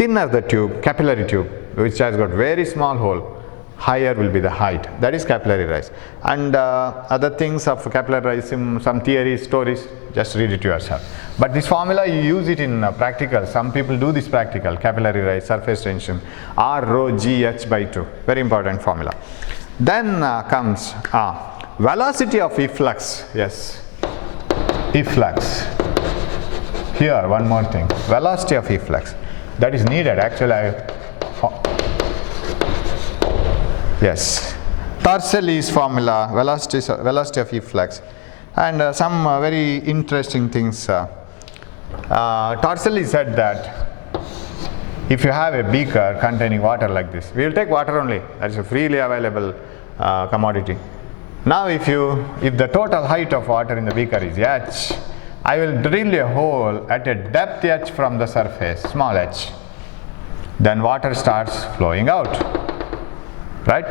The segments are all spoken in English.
thinner the tube, capillary tube, which has got very small hole, higher will be the height. That is capillary rise. And other things of capillary rise, some theories, stories, just read it yourself. But this formula, you use it in practical. Some people do this practical, capillary rise, surface tension, R rho G H by 2. Very important formula. Then comes velocity of efflux. Yes, efflux. Here, one more thing. Velocity of efflux. That is needed. Actually, yes. Torselli's formula, velocity of efflux. And some very interesting things. Torselli said that if you have a beaker containing water like this, we will take water only. That is a freely available commodity. Now if the total height of water in the beaker is h, I will drill a hole at a depth h from the surface, small h. Then water starts flowing out, right?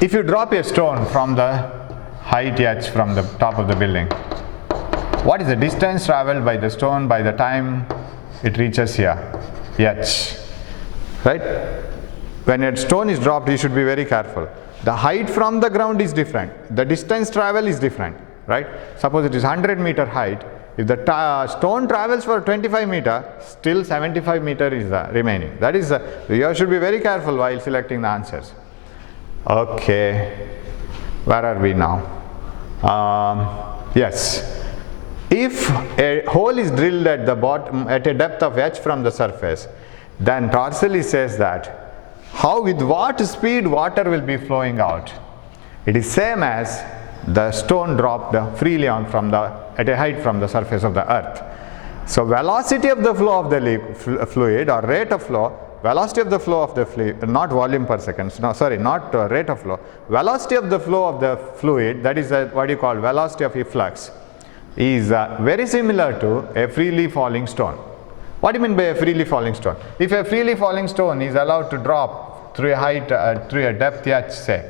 If you drop a stone from the height h from the top of the building, what is the distance traveled by the stone by the time it reaches here? H, right? When a stone is dropped, you should be very careful. The height from the ground is different. The distance travel is different, right? Suppose it is 100 meter height. If the stone travels for 25 meter, still 75 meter is remaining. That is, you should be very careful while selecting the answers. Okay, where are we now? Yes. If a hole is drilled at the bottom at a depth of h from the surface, then Torselli says that with what speed water will be flowing out. It is same as the stone dropped freely on at a height from the surface of the earth. So velocity of the flow of the fluid, or rate of flow, velocity of the flow of the fluid, not volume per second, no, sorry, not rate of flow, velocity of the flow of the fluid, that is what you call velocity of efflux, is very similar to a freely falling stone. What do you mean by a freely falling stone? If a freely falling stone is allowed to drop through a height, through a depth h, say,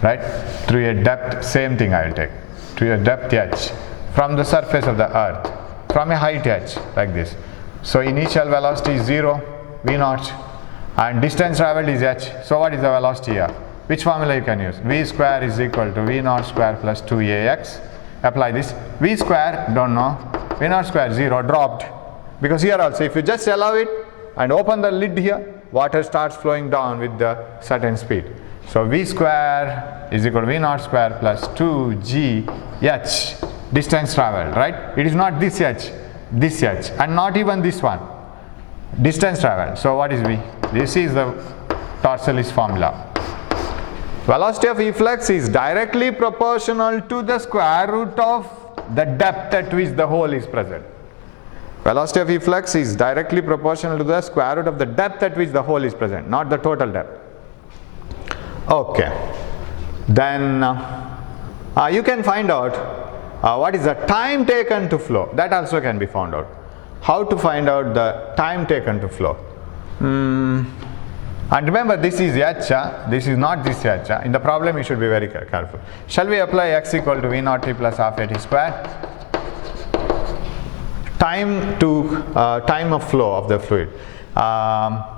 right? Through a depth, same thing I will take, through a depth h from the surface of the earth, from a height h, like this. So initial velocity is 0, v0, and distance traveled is h. So what is the velocity here? Which formula you can use? V square is equal to v0 square plus 2ax. Apply this. V square, don't know. V0 square 0, dropped. Because here also, if you just allow it and open the lid here, water starts flowing down with the certain speed. So V square is equal to V0 square plus 2gh, distance traveled, right? It is not this h, and not even this one. Distance traveled. So what is V? This is the Torselli's formula. Velocity of efflux is directly proportional to the square root of the depth at which the hole is present. Velocity of efflux is directly proportional to the square root of the depth at which the hole is present, not the total depth. Okay. Then you can find out what is the time taken to flow. That also can be found out. How to find out the time taken to flow? And remember, this is h, this is not this h. In the problem, you should be very careful. Shall we apply x equal to v0 t plus half a t square? Time of flow of the fluid.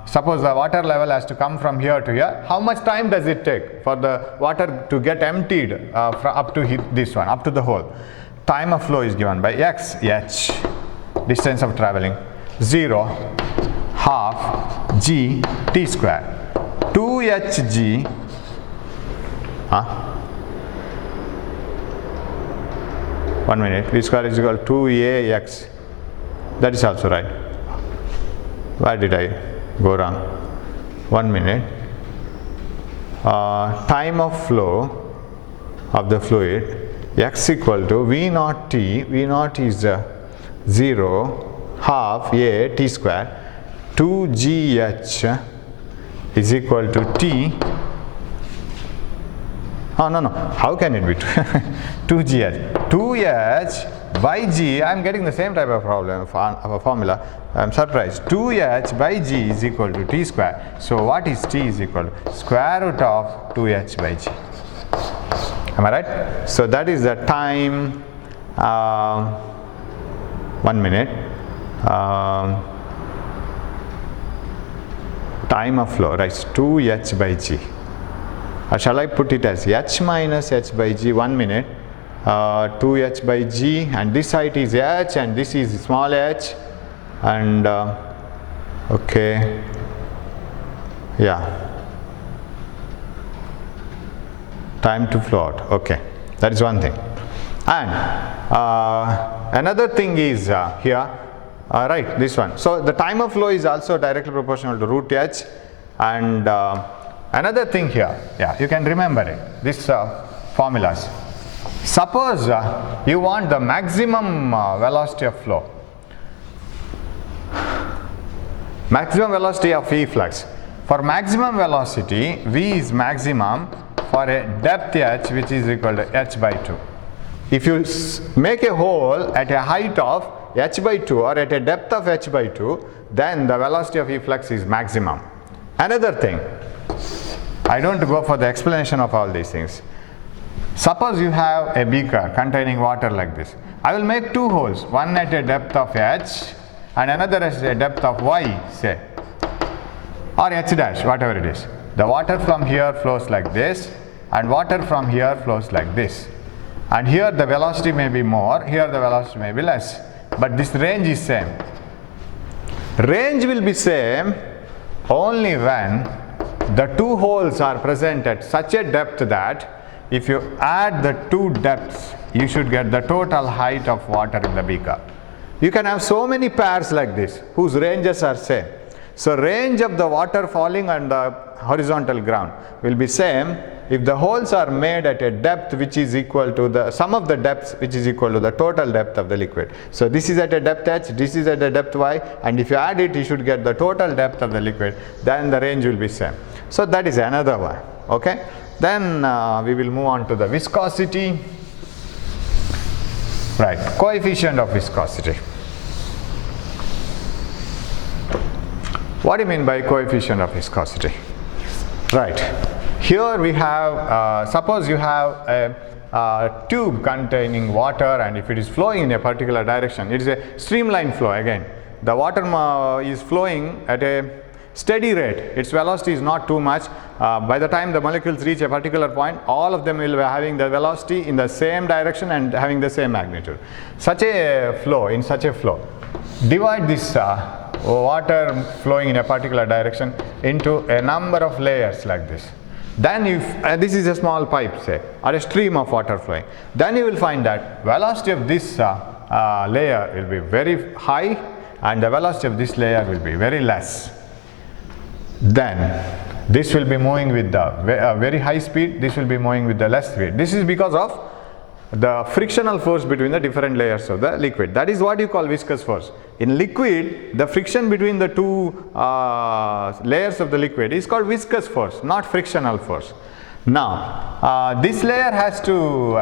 Suppose the water level has to come from here to here. How much time does it take for the water to get emptied up to this one, up to the hole? Time of flow is given by x, h, distance of traveling, 0, half g t square, 2hg, 1 minute, v square is equal to 2ax. That is also right. Where did I go wrong? 1 minute. Time of flow of the fluid, x equal to v0 t, v0 is 0, half a t square, 2gh is equal to t. Oh, no, how can it be 2gh? 2h by g, I am getting the same type of formula. I am surprised. 2h by g is equal to t square. So what is t is equal to? Square root of 2h by g. Am I right? So that is the time, 1 minute. time of flow, right? 2h by g. Or shall I put it as h minus h by g, 1 minute, 2h by g, and this height is h and this is small h, and okay, yeah, time to flow out, okay, that is one thing. And another thing is here, right, this one. So the time of flow is also directly proportional to root h, and another thing here, yeah, you can remember it, this formulas. Suppose you want the maximum velocity of flow, maximum velocity of efflux. For maximum velocity, V is maximum for a depth h which is equal to h by 2. If you make a hole at a height of h by 2 or at a depth of h by 2, then the velocity of efflux is maximum. Another thing, I don't go for the explanation of all these things. Suppose you have a beaker containing water like this. I will make two holes, one at a depth of h and another at a depth of y, say, or h dash, whatever it is. The water from here flows like this and water from here flows like this. And here the velocity may be more, here the velocity may be less, but this range is same. Range will be same only when the two holes are present at such a depth that if you add the two depths, you should get the total height of water in the beaker. You can have so many pairs like this whose ranges are same. So range of the water falling on the horizontal ground will be same if the holes are made at a depth which is equal to the sum of the depths which is equal to the total depth of the liquid. So this is at a depth h, this is at a depth y, and if you add it, you should get the total depth of the liquid, then the range will be same. So that is another one, okay. Then we will move on to the viscosity, right, coefficient of viscosity. What do you mean by coefficient of viscosity? Right, here we have, suppose you have a tube containing water, and if it is flowing in a particular direction, it is a streamline flow again. The water is flowing at a steady rate, its velocity is not too much. By the time the molecules reach a particular point, all of them will be having the velocity in the same direction and having the same magnitude. Such a flow, in such a flow, divide this water flowing in a particular direction into a number of layers like this. Then if this is a small pipe, say, or a stream of water flowing, then you will find that velocity of this layer will be very high and the velocity of this layer will be very less. Then this will be moving with the very high speed, this will be moving with the less speed. This is because of the frictional force between the different layers of the liquid. That is what you call viscous force. In liquid, the friction between the two layers of the liquid is called viscous force, not frictional force. Now, this layer has to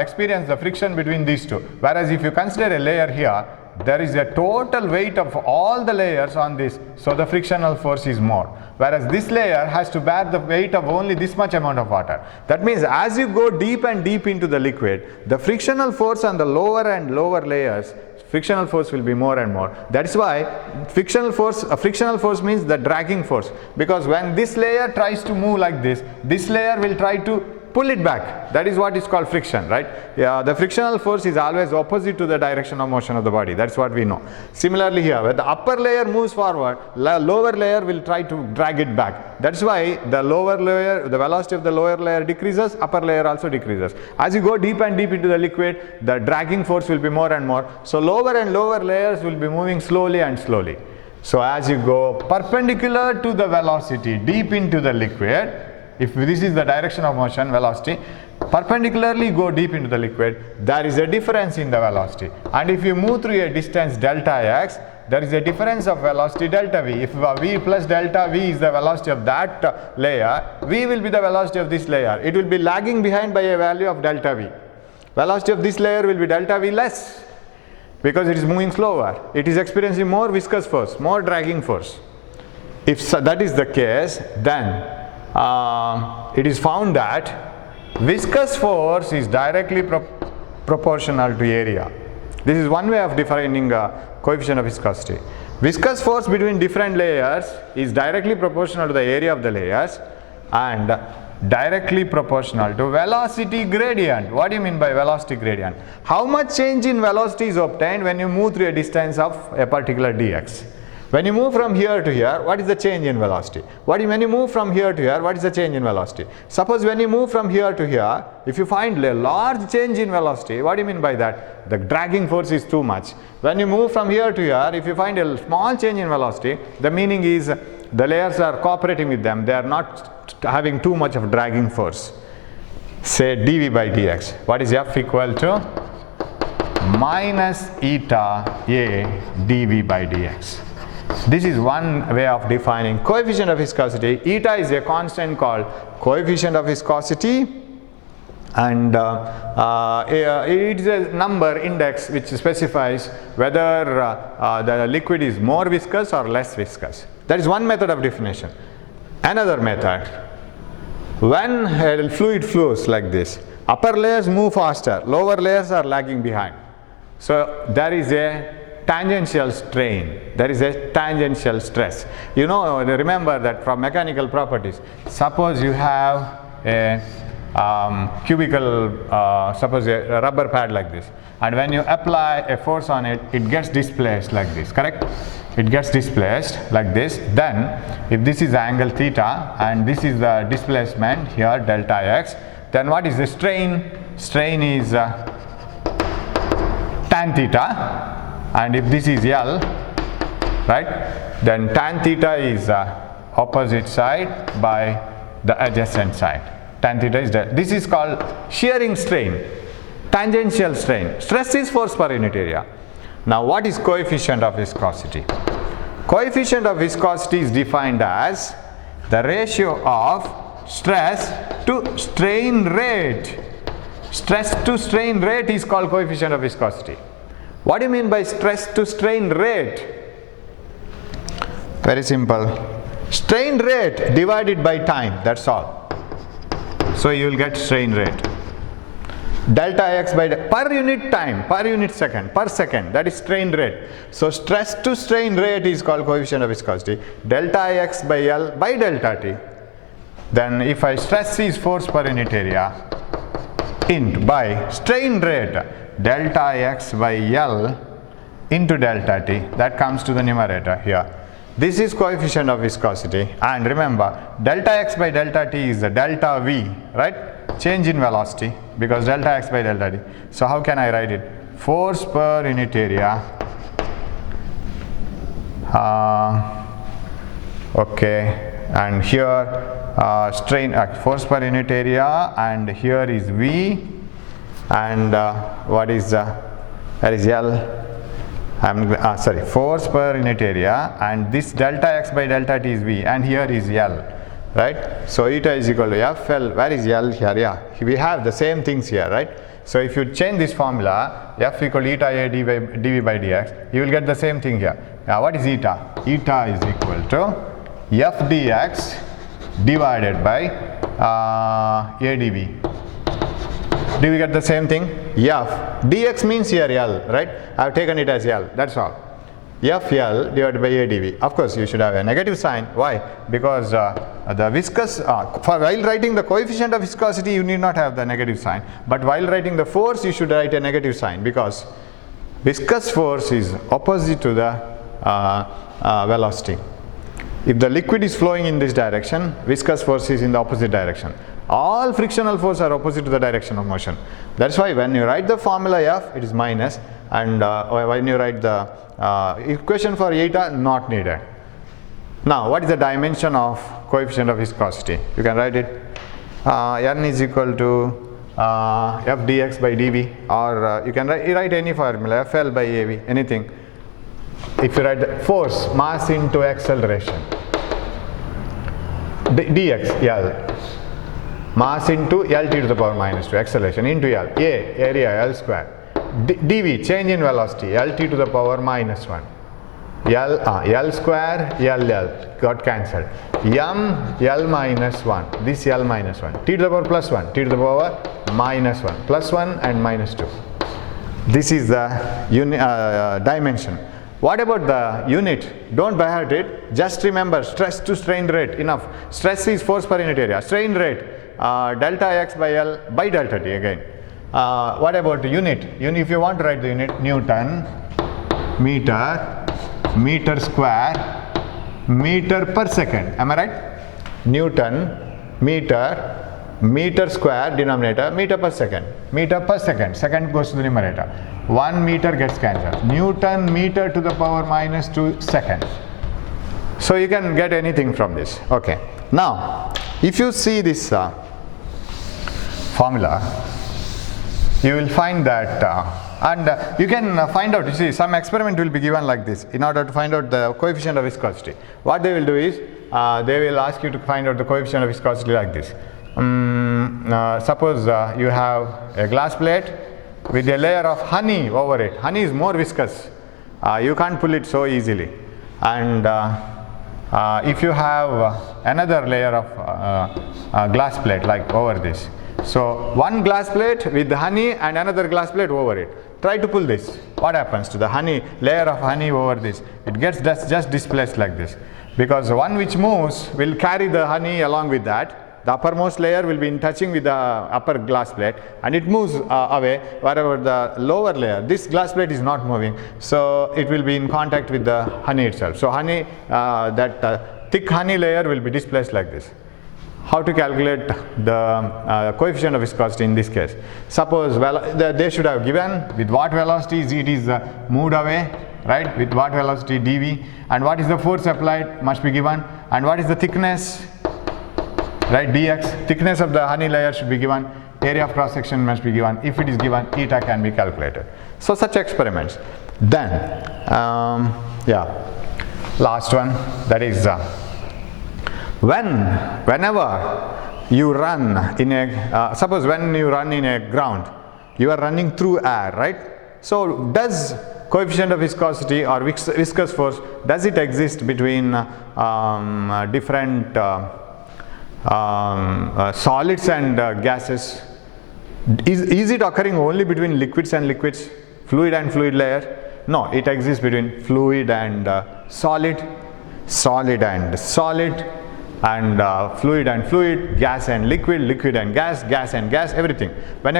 experience the friction between these two, whereas if you consider a layer here, there is a total weight of all the layers on this, so the frictional force is more, whereas this layer has to bear the weight of only this much amount of water. That means as you go deep and deep into the liquid, the frictional force on the lower and lower layers, frictional force will be more and more. That is why frictional force means the dragging force, because when this layer tries to move like this layer will try to pull it back. That is what is called friction, right? Yeah, the frictional force is always opposite to the direction of motion of the body. That's what we know. Similarly here, when the upper layer moves forward, lower layer will try to drag it back. That's why the lower layer, the velocity of the lower layer decreases, upper layer also decreases. As you go deep and deep into the liquid, the dragging force will be more and more. So lower and lower layers will be moving slowly and slowly. So as you go perpendicular to the velocity deep into the liquid, if this is the direction of motion, velocity, perpendicularly go deep into the liquid, there is a difference in the velocity. And if you move through a distance delta x, there is a difference of velocity delta v. If v plus delta v is the velocity of that layer, v will be the velocity of this layer. It will be lagging behind by a value of delta v. Velocity of this layer will be delta v less, because it is moving slower. It is experiencing more viscous force, more dragging force. If that is the case, then it is found that viscous force is directly proportional to area. This is one way of defining coefficient of viscosity. Viscous force between different layers is directly proportional to the area of the layers and directly proportional to velocity gradient. What do you mean by velocity gradient? How much change in velocity is obtained when you move through a distance of a particular dx? When you move from here to here, what is the change in velocity? When you move from here to here, what is the change in velocity? Suppose when you move from here to here, if you find a large change in velocity, what do you mean by that? The dragging force is too much. When you move from here to here, if you find a small change in velocity, the meaning is the layers are cooperating with them. They are not having too much of dragging force. Say dv by dx. What is F equal to? Minus eta A dv by dx. This is one way of defining coefficient of viscosity. Eta is a constant called coefficient of viscosity, and it is a number index which specifies whether the liquid is more viscous or less viscous. That is one method of definition. Another method, when a fluid flows like this, upper layers move faster, lower layers are lagging behind. So there is a tangential strain, there is a tangential stress. You know, remember that from mechanical properties, suppose you have a cubical, suppose a rubber pad like this, and when you apply a force on it, it gets displaced like this, correct? It gets displaced like this. Then if this is angle theta and this is the displacement here, delta x, then what is the strain? Strain is tan theta. And if this is L, right, then tan theta is opposite side by the adjacent side. Tan theta is that. This is called shearing strain, tangential strain. Stress is force per unit area. Now what is coefficient of viscosity? Coefficient of viscosity is defined as the ratio of stress to strain rate. Stress to strain rate is called coefficient of viscosity. What do you mean by stress to strain rate? Very simple. Strain rate divided by time, that's all. So you will get strain rate. Delta x by per unit time, per unit second, per second, that is strain rate. So stress to strain rate is called coefficient of viscosity. Delta x by L by delta t. Then if I stress is force per unit area int by strain rate, delta x by L into delta t, that comes to the numerator here. This is coefficient of viscosity, and remember delta x by delta t is the delta v, right? Change in velocity, because delta x by delta t. So how can I write it? Force per unit area, okay, and here strain force per unit area, and here is v, and what is that is L. Sorry, force per unit area, and this delta x by delta t is v, and here is L, right? So eta is equal to Fl. Where is L here? Yeah, we have the same things here, right? So if you change this formula, F equal to eta A dv by dx, you will get the same thing here. Now what is eta? Eta is equal to F dx divided by A dv. Do we get the same thing? F dx means here L, right? I have taken it as L, that's all. Fl divided by A dv. Of course you should have a negative sign. Why? Because the viscous, while writing the coefficient of viscosity you need not have the negative sign, but while writing the force you should write a negative sign, because viscous force is opposite to the velocity. If the liquid is flowing in this direction, viscous force is in the opposite direction. All frictional force are opposite to the direction of motion. That's why when you write the formula F, it is minus, and when you write the equation for eta, not needed. Now what is the dimension of coefficient of viscosity? You can write it n is equal to F dx by dv, or you can write any formula, Fl by Av, anything. If you write the force, mass into acceleration, dx, L, mass into L t to the power minus 2, acceleration into L, A, area, L square, dv, change in velocity, L t to the power minus 1, L square, L got cancelled, L minus 1, this L minus 1, t to the power plus 1, t to the power minus 1, plus 1 and minus 2. This is the dimension. What about the unit? Don't by heart it. Just remember stress to strain rate. Enough. Stress is force per unit area. Strain rate delta x by L by delta T again. What about the unit? If you want to write the unit, Newton, meter, meter square, meter per second. Am I right? Newton, meter, meter square denominator, meter per second. Meter per second. Second goes to the numerator. 1 meter gets cancelled. Newton meter to the power minus 2 seconds. So you can get anything from this. Okay. Now, if you see this formula, you will find that you can find out, you see, some experiment will be given like this in order to find out the coefficient of viscosity. What they will do is, they will ask you to find out the coefficient of viscosity like this. Suppose you have a glass plate with a layer of honey over it. Honey is more viscous. You can't pull it so easily. And if you have another layer of glass plate like over this. So one glass plate with honey and another glass plate over it. Try to pull this. What happens to the honey, layer of honey over this? It gets just displaced like this. Because the one which moves will carry the honey along with that. The uppermost layer will be in touching with the upper glass plate and it moves away, wherever the lower layer, this glass plate is not moving, so it will be in contact with the honey itself. So honey, that thick honey layer will be displaced like this. How to calculate the coefficient of viscosity in this case? Suppose they should have given with what velocity it is moved away, right, with what velocity dv, and what is the force applied must be given, and what is the thickness, right, dx, thickness of the honey layer should be given, area of cross section must be given. If it is given, eta can be calculated. So such experiments. Then last one, that is whenever you run in a suppose when you run in a ground, you are running through air, right? So does coefficient of viscosity or viscous force, does it exist between different solids and gases? Is it occurring only between liquids and liquids, fluid and fluid layer? No, it exists between fluid and solid, solid and solid, and fluid and fluid, gas and liquid, liquid and gas and gas, everything. When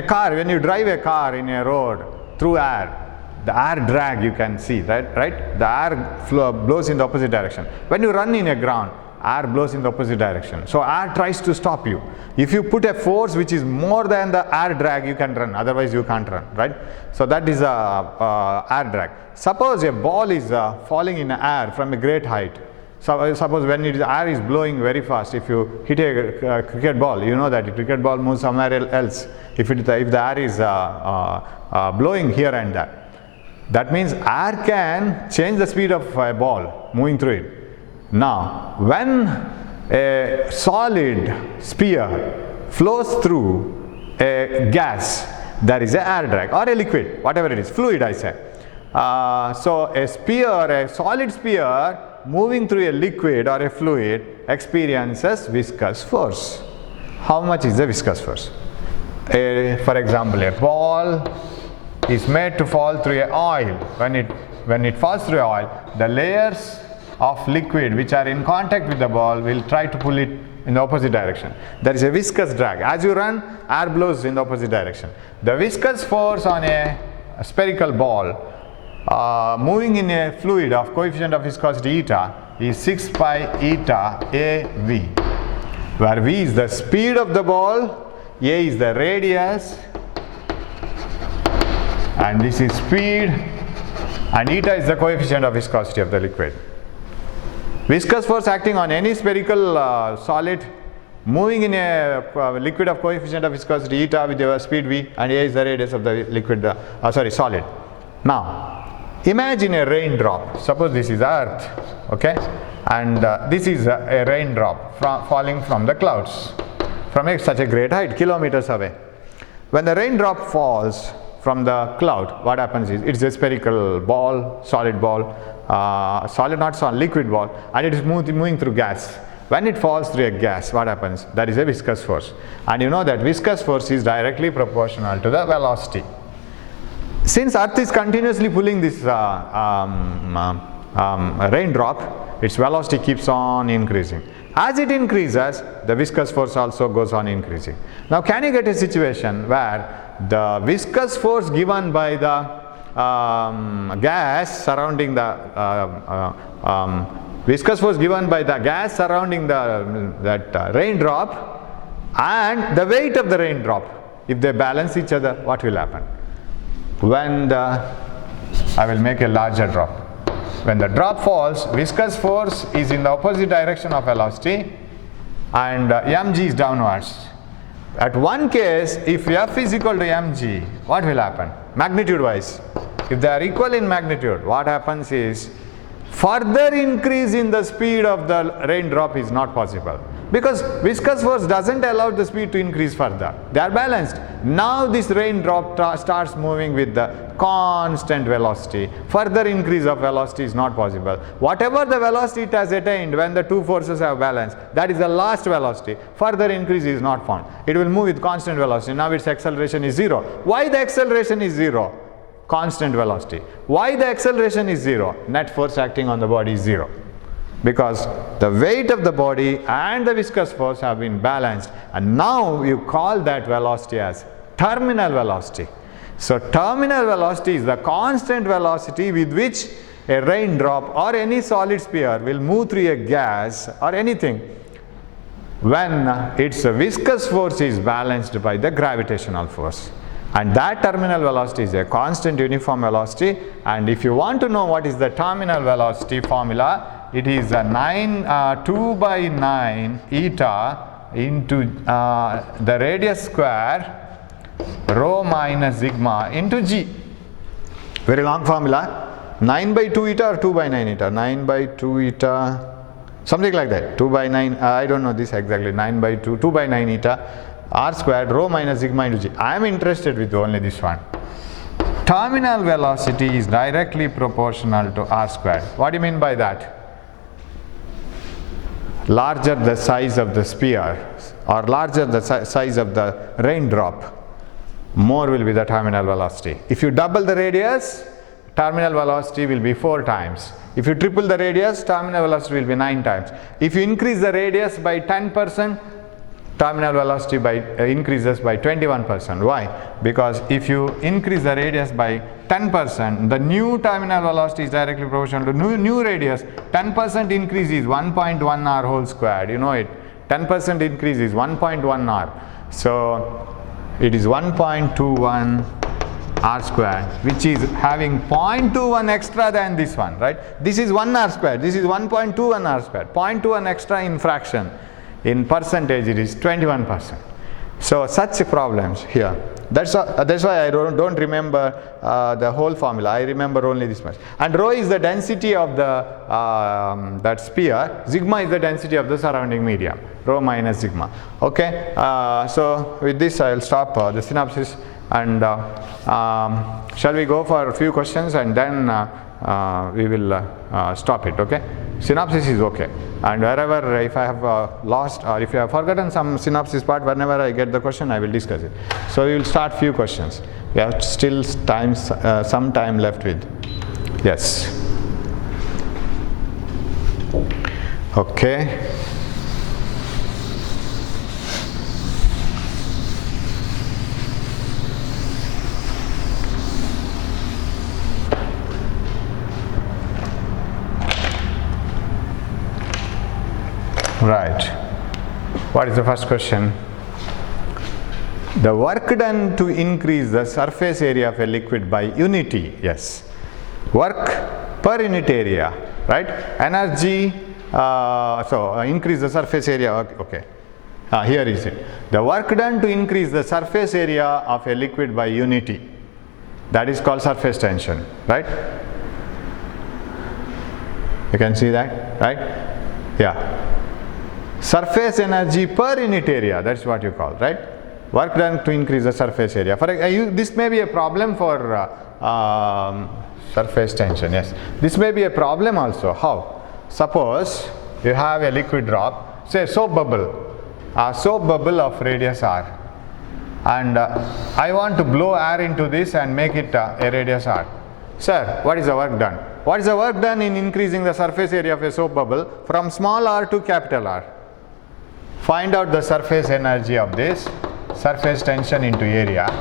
you drive a car in a road through air, the air drag you can see, right? The air blows in the opposite direction. When you run in a ground, air blows in the opposite direction. So air tries to stop you. If you put a force which is more than the air drag, you can run, otherwise you can't run, right? So that is air drag. Suppose a ball is falling in air from a great height. So suppose when air is blowing very fast, if you hit a cricket ball, you know that a cricket ball moves somewhere else if the air is blowing here and there. That means air can change the speed of a ball moving through it. Now, when a solid sphere flows through a gas, there is an air drag, or a liquid, whatever it is, fluid I say. So a solid sphere moving through a liquid or a fluid experiences viscous force. How much is the viscous force? For example, a ball is made to fall through an oil. When it falls through oil, the layers of liquid which are in contact with the ball will try to pull it in the opposite direction. There is a viscous drag. As you run, air blows in the opposite direction. The viscous force on a spherical ball moving in a fluid of coefficient of viscosity eta is 6 pi eta AV, where V is the speed of the ball, A is the radius, and this is speed, and eta is the coefficient of viscosity of the liquid. Viscous force acting on any spherical solid moving in a liquid of coefficient of viscosity eta with the speed V, and A is the radius of the liquid, solid. Now, imagine a raindrop. Suppose this is earth, okay, and this is a raindrop falling from the clouds from such a great height, kilometers away. When the raindrop falls from the cloud, what happens is, it's a spherical ball, solid ball, liquid ball, and it is moving through gas. When it falls through a gas, what happens? That is a viscous force, and you know that viscous force is directly proportional to the velocity. since Earth is continuously pulling this raindrop, its velocity keeps on increasing. As it increases, the viscous force also goes on increasing. Now, can you get a situation where the viscous force given by the gas surrounding the raindrop and the weight of the raindrop, if they balance each other, what will happen? When I will make a larger drop. When the drop falls, viscous force is in the opposite direction of velocity and mg is downwards. At one case, if F is equal to mg, what will happen? Magnitude wise, if they are equal in magnitude, what happens is further increase in the speed of the raindrop is not possible, because viscous force doesn't allow the speed to increase further. They are balanced. Now this raindrop starts moving with the constant velocity. Further increase of velocity is not possible. Whatever the velocity it has attained when the two forces have balanced, that is the last velocity. Further increase is not found. It will move with constant velocity. Now its acceleration is 0. Why the acceleration is 0? Constant velocity. Why the acceleration is 0? Net force acting on the body is 0. Because the weight of the body and the viscous force have been balanced, and now you call that velocity as terminal velocity. So terminal velocity is the constant velocity with which a raindrop or any solid sphere will move through a gas or anything when its viscous force is balanced by the gravitational force. And that terminal velocity is a constant uniform velocity. And if you want to know what is the terminal velocity formula, it is a 2 by 9 eta into the radius square rho minus sigma into g. Very long formula. 9 by 2 eta or 2 by 9 eta? 9 by 2 eta, something like that. 2 by 9, I don't know this exactly. 9 by 2, 2 by 9 eta r squared rho minus sigma into g. I am interested with only this one. Terminal velocity is directly proportional to r squared. What do you mean by that? Larger the size of the sphere or larger the size of the raindrop, more will be the terminal velocity. If you double the radius, terminal velocity will be 4 times. If you triple the radius, terminal velocity will be 9 times. If you increase the radius by 10%, terminal velocity increases by 21%. Why? Because if you increase the radius by 10%, the new terminal velocity is directly proportional to new radius. 10% increase is 1.1 r whole squared. You know it. 10% increase is 1.1 r. So it is 1.21 r squared, which is having 0.21 extra than this one, right? This is 1 r squared. This is 1.21 r squared. 0.21 extra in fraction. In percentage, it is 21%. So such problems here. That's why I don't remember the whole formula. I remember only this much. And rho is the density of the that sphere. Sigma is the density of the surrounding medium. Rho minus sigma. Okay. So with this, I will stop the synopsis, and shall we go for a few questions, and then we will stop it. Okay. Synopsis is okay, and wherever if I have lost or if you have forgotten some synopsis part, whenever I get the question, I will discuss it. So we will start few questions. We have still some time left with. Yes. Okay. Right. What is the first question? The work done to increase the surface area of a liquid by unity. Yes. Work per unit area. Right. Energy. Increase the surface area. Okay. Here is it. The work done to increase the surface area of a liquid by unity. That is called surface tension. Right. You can see that. Right. Yeah. Surface energy per unit area, that's what you call, right? Work done to increase the surface area. This may be a problem for surface tension, yes. This may be a problem also. How? Suppose you have a liquid drop, say soap bubble of radius r. and I want to blow air into this and make it a radius r. Sir, what is the work done? What is the work done in increasing the surface area of a soap bubble from small r to capital R? Find out the surface energy of this, surface tension into area,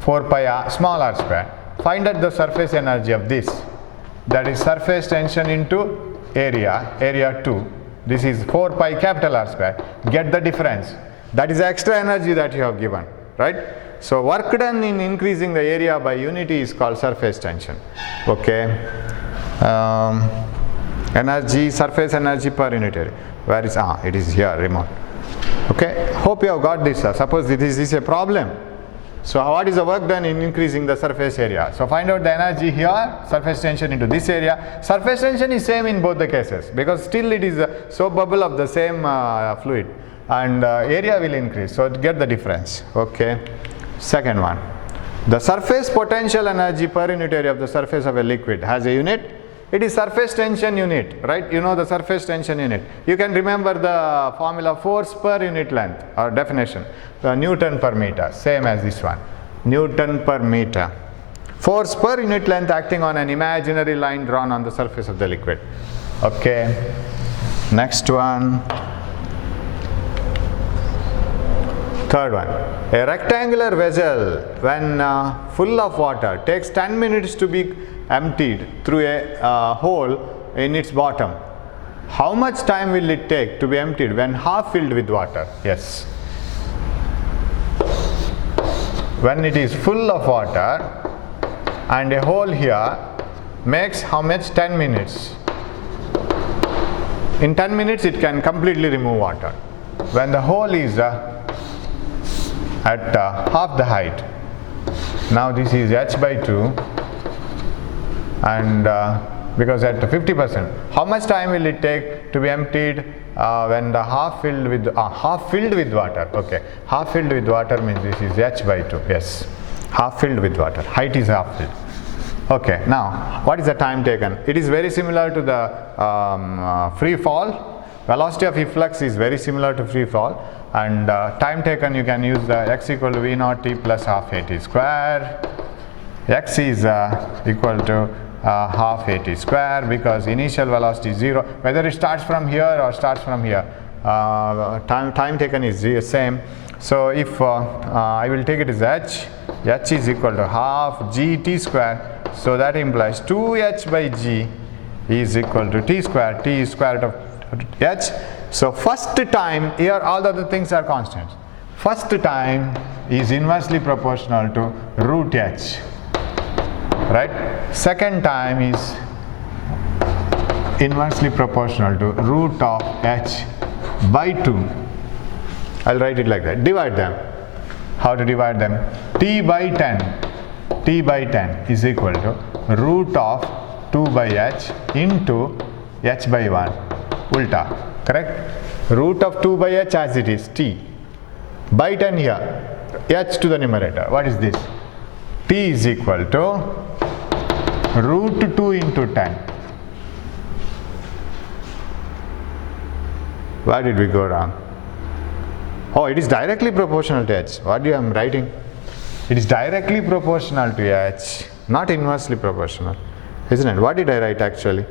4 pi r, small r square. Find out the surface energy of this, that is surface tension into area 2. This is 4 pi capital R square. Get the difference. That is extra energy that you have given, right? So work done in increasing the area by unity is called surface tension. Okay. Energy, surface energy per unit area. Where is, it is here, remote. Okay. Hope you have got this. Suppose this is a problem. So what is the work done in increasing the surface area? So find out the energy here, surface tension into this area. Surface tension is same in both the cases because still it is a soap bubble of the same fluid, and area will increase. So get the difference. Okay. Second one, the surface potential energy per unit area of the surface of a liquid has a unit. It is surface tension unit, right? You know the surface tension unit. You can remember the formula, force per unit length or definition, Newton per meter, same as this one, Newton per meter. Force per unit length acting on an imaginary line drawn on the surface of the liquid. Okay, next one. Third one, a rectangular vessel when full of water takes 10 minutes to be emptied through a hole in its bottom. How much time will it take to be emptied when half filled with water? Yes. When it is full of water and a hole here makes how much? 10 minutes. In 10 minutes it can completely remove water. When the hole is at half the height. Now this is h by 2, and because at 50%, how much time will it take to be emptied when the half filled with water? Okay, half filled with water means this is h by 2. Yes, half filled with water. Height is half filled. Okay, now what is the time taken? It is very similar to the free fall. Velocity of efflux is very similar to free fall. And time taken, you can use the x equal to v naught t plus half a t square. X is equal to half a t square because initial velocity is 0. Whether it starts from here or starts from here, time taken is same. So if I will take it as h is equal to half g t square. So that implies 2h by g is equal to t square. T is square root of h. So first time, here all the other things are constants. First time is inversely proportional to root h, right? Second time is inversely proportional to root of h by 2. I'll write it like that. Divide them. How to divide them? T by 10 is equal to root of 2 by h into h by 1. Ulta. Correct? Root of 2 by h as it is, t. By 10 here, h to the numerator. What is this? T is equal to root 2 into 10. Where did we go wrong? Oh, it is directly proportional to h. What I am writing? It is directly proportional to h, not inversely proportional. Isn't it? What did I write actually?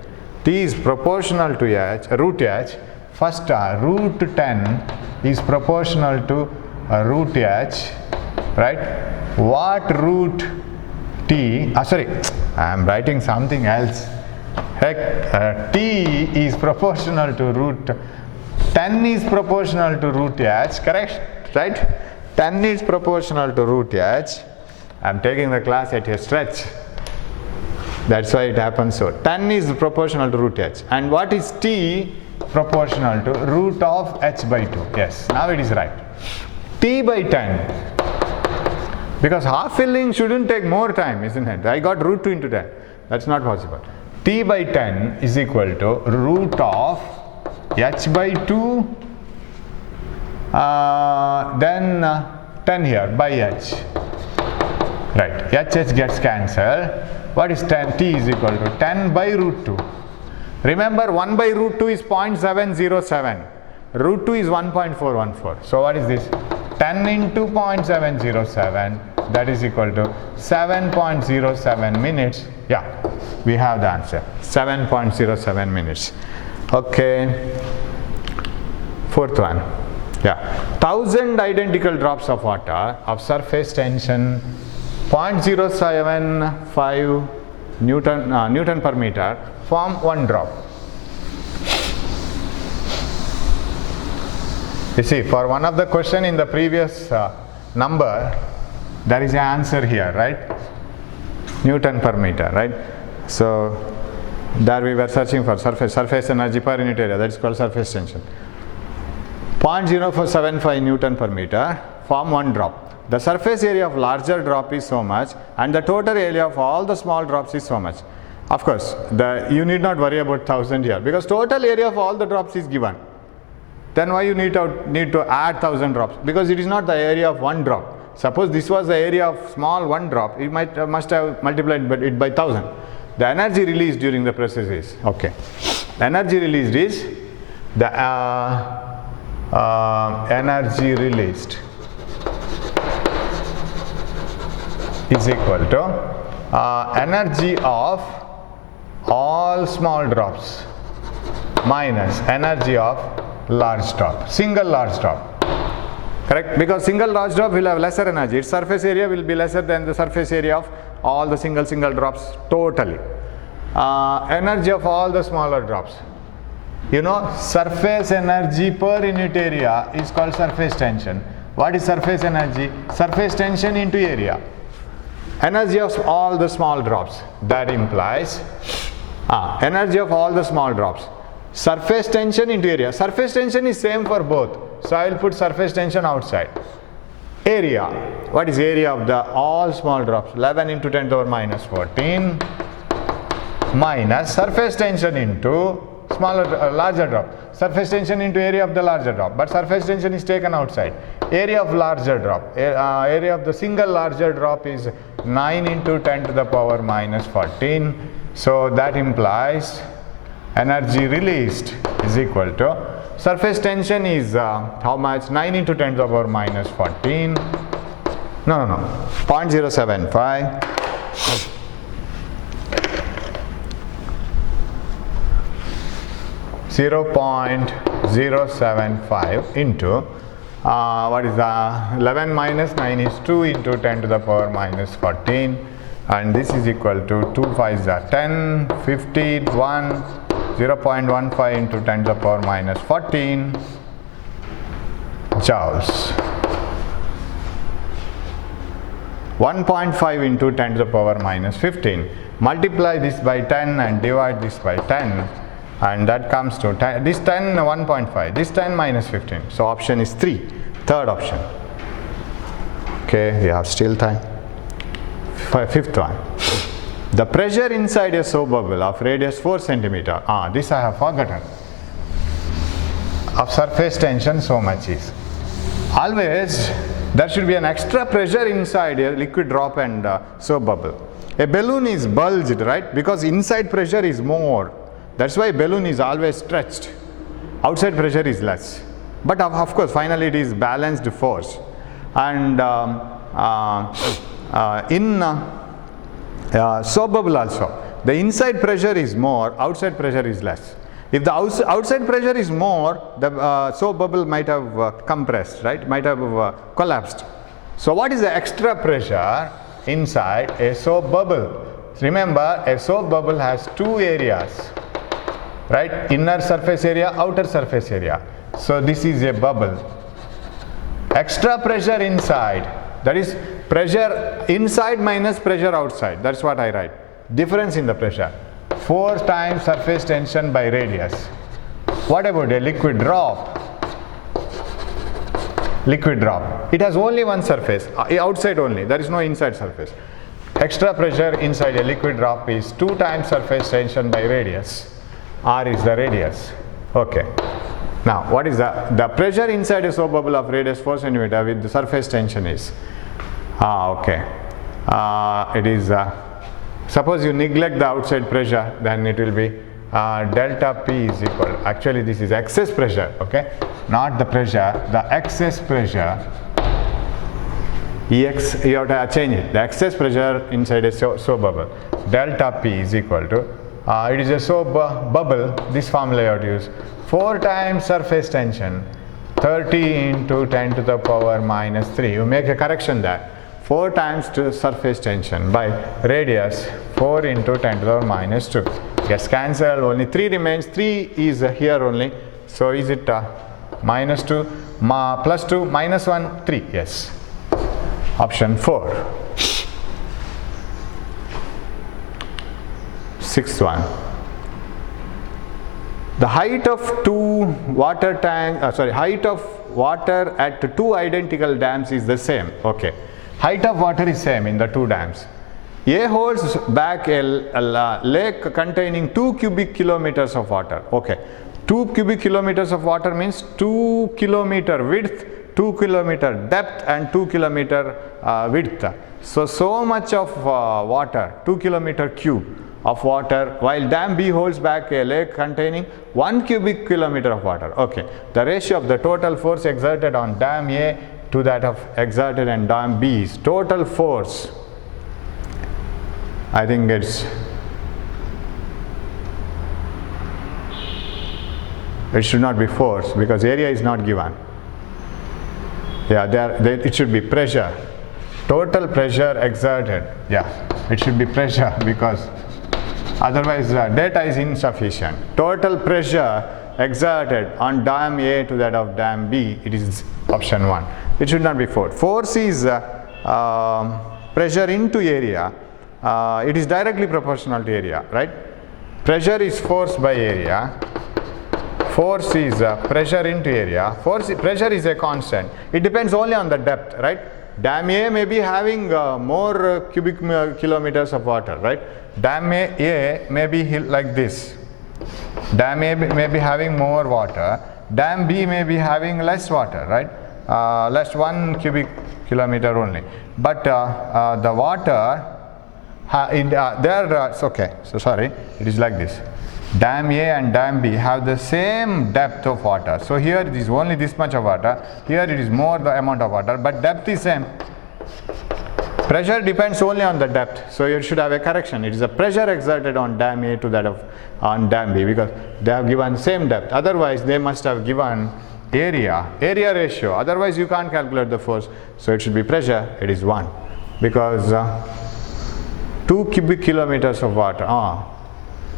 T is proportional to h, root h. First root 10 is proportional to root h, right? What root t, sorry, I am writing something else. Heck, t is proportional to root 10 is proportional to root h, correct? Right? 10 is proportional to root h. I am taking the class at a stretch. That's why it happens so. 10 is proportional to root h. And what is t? Proportional to root of h by 2. Yes, now it is right. T by 10. Because half filling shouldn't take more time, isn't it? I got root 2 into 10. That's not possible. T by 10 is equal to root of h by 2, then 10 here by h. Right, h gets cancelled. What is 10? T is equal to 10 by root 2. Remember, 1 by root 2 is 0.707. Root 2 is 1.414. So what is this? 10 into 0.707, that is equal to 7.07 minutes. Yeah, we have the answer, 7.07 minutes. Okay, fourth one. Yeah, 1000 identical drops of water of surface tension 0.075 Newton per meter form one drop. You see, for one of the question in the previous number, there is an answer here, right? Newton per meter, right? So there we were searching for surface energy per unit area, that is called surface tension. 0.0475 Newton per meter form one drop. The surface area of larger drop is so much and the total area of all the small drops is so much. Of course, you need not worry about 1000 here because total area of all the drops is given. Then why you need to add 1000 drops? Because it is not the area of one drop. Suppose this was the area of small one drop, it must have multiplied it by 1000. The energy released during the process is, okay, the energy released is the energy released is equal to energy of all small drops minus energy of large drop, single large drop, correct? Because single large drop will have lesser energy, its surface area will be lesser than the surface area of all the single drops totally. Energy of all the smaller drops, you know, surface energy per unit area is called surface tension. What is surface energy? Surface tension into area. Energy of all the small drops, that implies energy of all the small drops. Surface tension into area. Surface tension is same for both. So I will put surface tension outside. Area. What is area of the all small drops? 11 into 10 to the power minus 14 minus surface tension into larger drop. Surface tension into area of the larger drop. But surface tension is taken outside. Area of larger drop. Area of the single larger drop is 9 into 10 to the power minus 14. So that implies energy released is equal to surface tension is how much? 9 into 10 to the power minus 14. No, 0.075 0.075 into what is 11 minus 9 is 2 into 10 to the power minus 14, and this is equal to 2 5s are 10, 15, 1, 0.15 into 10 to the power minus 14 joules. 1.5 into 10 to the power minus 15. Multiply this by 10 and divide this by 10, and that comes to 10, this 10 1.5, this 10 minus 15. So option is 3, third option. Okay, we have still time. Fifth one. The pressure inside a soap bubble of radius 4 centimeter. This I have forgotten. Of surface tension so much is. Always there should be an extra pressure inside a liquid drop and soap bubble. A balloon is bulged, right? Because inside pressure is more. That's why balloon is always stretched. Outside pressure is less. But of course, finally it is balanced force. And in soap bubble also, the inside pressure is more, outside pressure is less. If the outside pressure is more, the soap bubble might have compressed, right? Might have collapsed. So what is the extra pressure inside a soap bubble? Remember, a soap bubble has two areas, right? Inner surface area, outer surface area. So this is a bubble. Extra pressure inside, that is pressure inside minus pressure outside. That's what I write. Difference in the pressure. 4 times surface tension by radius. What about a liquid drop? Liquid drop. It has only one surface, outside only. There is no inside surface. Extra pressure inside a liquid drop is 2 times surface tension by radius. R is the radius. Okay. Now, what is the pressure inside a soap bubble of radius 4 centimeter with the surface tension is? Okay. It is, suppose you neglect the outside pressure, then it will be delta P is equal. Actually, this is excess pressure, okay? Not the pressure, the excess pressure Ex, you have to change it. The excess pressure inside a soap bubble, delta P is equal to, it is a soap bubble, this formula you have to use, 4 times surface tension, 30 into 10 to the power minus 3. You make a correction there. 4 times to surface tension by radius 4 into 10 to the power minus 2. Gets cancelled, only 3 remains. 3 is here only. So is it minus 2, plus 2, minus 1, 3? Yes. Option 4. Sixth one. The height of two water height of water at two identical dams is the same. Okay. Height of water is same in the two dams. A holds back a lake containing 2 cubic kilometers of water. Okay. 2 cubic kilometers of water means 2 kilometer width, 2 kilometer depth and 2 kilometer width. So much of water, 2 kilometer cube of water, while dam B holds back a lake containing 1 cubic kilometer of water. Okay. The ratio of the total force exerted on dam A to that of exerted on dam B is total force. I think it should not be force because area is not given. Yeah, it should be pressure. Total pressure exerted. Yeah, it should be pressure because otherwise data is insufficient. Total pressure exerted on dam A to that of dam B, it is option 1. It should not be force. Force is pressure into area. It is directly proportional to area, right? Pressure is force by area. Force is pressure into area. Pressure is a constant. It depends only on the depth, right? Dam A may be having more cubic kilometers of water, right? Dam A may be like this. Dam A may be having more water. Dam B may be having less water, right? Less 1 cubic kilometer only. But the water, okay, so sorry, it is like this. Dam A and dam B have the same depth of water. So here it is only this much of water. Here it is more the amount of water, but depth is same. Pressure depends only on the depth. So you should have a correction. It is a pressure exerted on dam A to that of on dam B because they have given same depth. Otherwise they must have given area ratio. Otherwise you can't calculate the force. So it should be pressure. It is 1 because 2 cubic kilometers of water.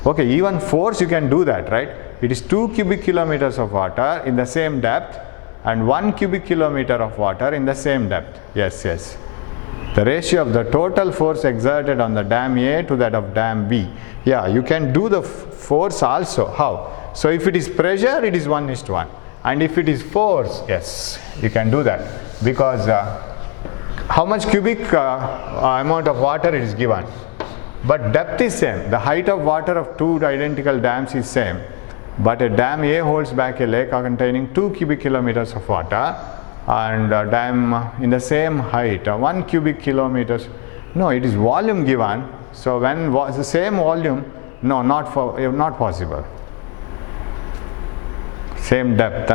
Okay, even force you can do that, right? It is 2 cubic kilometers of water in the same depth and 1 cubic kilometer of water in the same depth. Yes, yes. The ratio of the total force exerted on the dam A to that of dam B. Yeah, you can do the force also. How? So if it is pressure, it is 1:1. And if it is force, yes, you can do that. Because how much cubic amount of water it is given. But depth is same. The height of water of two identical dams is same. But a dam A holds back a lake containing 2 cubic kilometers of water and a dam in the same height, 1 cubic kilometers. No, it is volume given. So when the same volume, no, not possible. Same depth.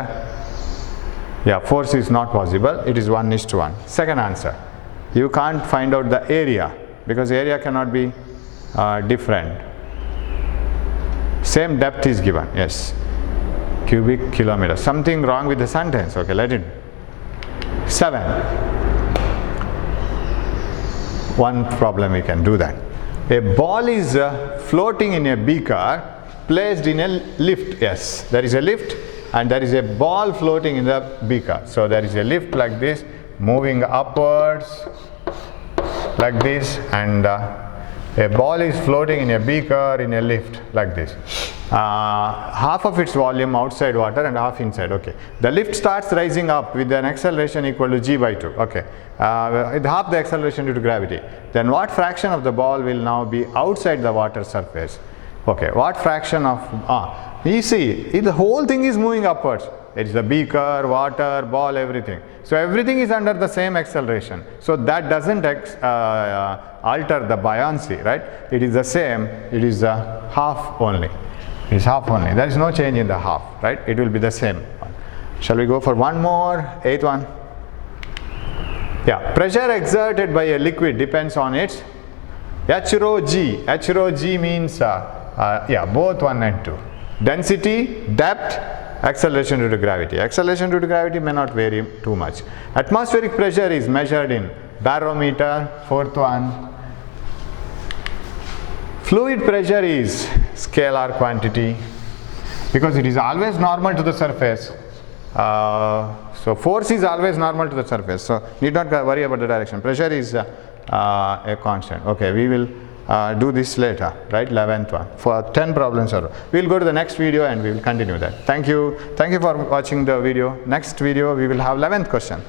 Yeah, force is not possible. It is 1:1. Second answer. You can't find out the area because area cannot be different. Same depth is given. Yes, cubic kilometer. Something wrong with the sentence. Okay, let it. 7. One problem we can do that. A ball is floating in a beaker placed in a lift. Yes, there is a lift and there is a ball floating in the beaker. So there is a lift like this moving upwards like this and a ball is floating in a beaker in a lift like this. Half of its volume outside water and half inside. Okay. The lift starts rising up with an acceleration equal to g/2. Okay. With half the acceleration due to gravity. Then what fraction of the ball will now be outside the water surface? Okay. What fraction of you see, the whole thing is moving upwards. It is the beaker, water, ball, everything. So everything is under the same acceleration. So that doesn't alter the buoyancy, right? It is the same. It is half only. It is half only. There is no change in the half, right? It will be the same. Shall we go for one more? 8th one. Yeah, pressure exerted by a liquid depends on its rho g. Rho g means both 1 and 2. Density, depth, acceleration due to gravity. Acceleration due to gravity may not vary too much. Atmospheric pressure is measured in barometer, fourth one. Fluid pressure is scalar quantity because it is always normal to the surface. So force is always normal to the surface, so need not worry about the direction. Pressure is a constant. Okay, we will do this later, right? 11th one for 10 problems. We will go to the next video and we will continue that. Thank you for watching the video. Next video we will have 11th question.